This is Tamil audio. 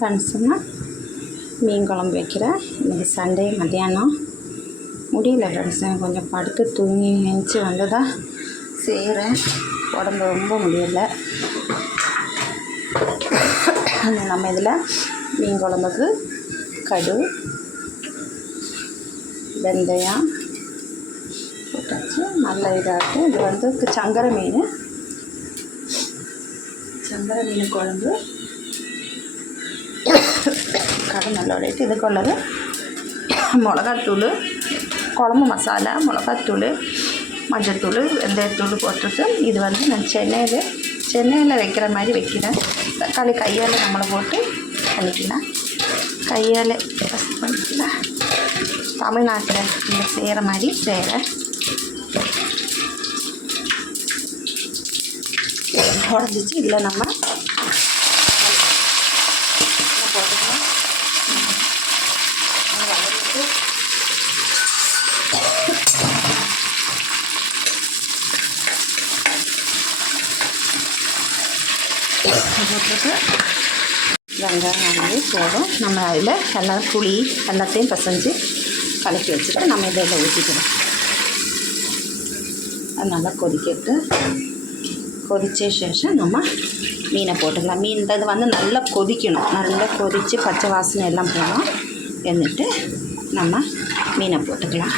ஃப்ரெண்ட்ஸுங்க, மீன் குழம்பு வைக்கிறேன். இன்றைக்கி சண்டே மத்தியானம் முடியல ஃப்ரெண்ட்ஸுங்க, கொஞ்சம் படுத்து தூங்கி எழுந்துச்சி வந்ததா செய்கிறேன். உடம்பு ரொம்ப முடியலை. நம்ம இதில் மீன் குழம்புக்கு கடு வெந்தயம் போட்டாச்சு. நல்ல இதாக இருக்குது. இது வந்து சங்கரை மீன் குழம்பு. கடை நல்லா உடையிட்டு இதுக்கு உள்ளது மிளகாத்தூள், குழம்பு மசாலா, மிளகாத்தூள், மஞ்சள்தூள், வெந்தயத்தூள் போட்டுருக்கு. இது வந்து நான் சென்னையில் வைக்கிற மாதிரி வைக்கிறேன். தக்காளி கையால் நம்மளை போட்டு பண்ணிக்கலாம். கையால் பண்ணிக்கலாம். தமிழ்நாட்டில் இந்த செய்கிற மாதிரி செய்கிறேன். உடஞ்சிச்சு. இதில் நம்ம போட்டுக்கலாம். போட்டுட்டு வெங்காயம் வாங்கி போதும். நம்ம அதில் எல்லாம் புளி எல்லாத்தையும் பசைஞ்சு கலக்கி வச்சுட்டு நம்ம இதில் ஊற்றிக்கிறோம். அது நல்லா கொதித்த சேஷம் நம்ம மீனை போட்டுக்கலாம். மீன் இது வந்து நல்லா கொதிக்கணும். நல்லா கொதித்து பச்சை வாசனை எல்லாம் போகணும். എന്നിട്ട് நம்ம மீனை போட்டுக்கலாம்.